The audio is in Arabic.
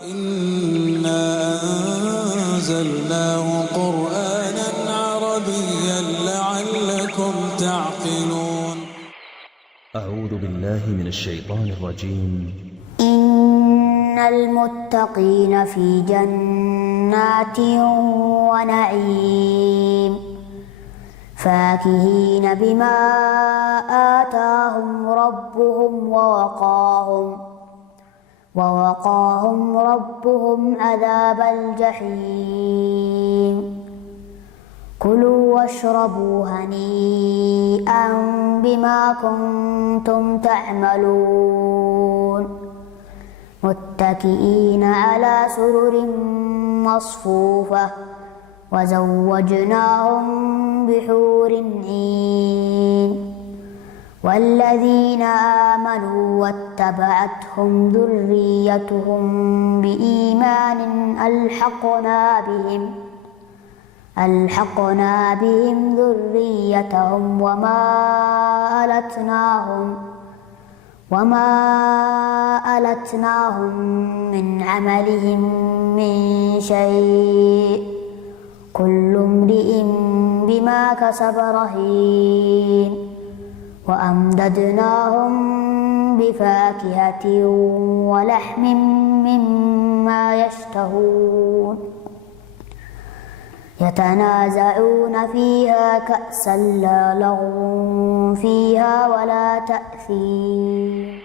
إنا أنزلناه قرآنا عربيا لعلكم تعقلون. أعوذ بالله من الشيطان الرجيم. إن المتقين في جنات ونعيم فاكهين بما آتاهم ربهم ووقاهم ربهم عذاب الجحيم. كلوا واشربوا هنيئا بما كنتم تعملون متكئين على سرر مصفوفة وزوجناهم بحور عين. والذين آمنوا واتبعتهم ذريتهم بإيمان ألحقنا بهم ذريتهم وما ألتناهم من عملهم من شيء كل امرئ بما كسب رهين. وأمددناهم بفاكهة ولحم مما يشتهون يتنازعون فيها كأسا لا لغو فيها ولا تأثيم.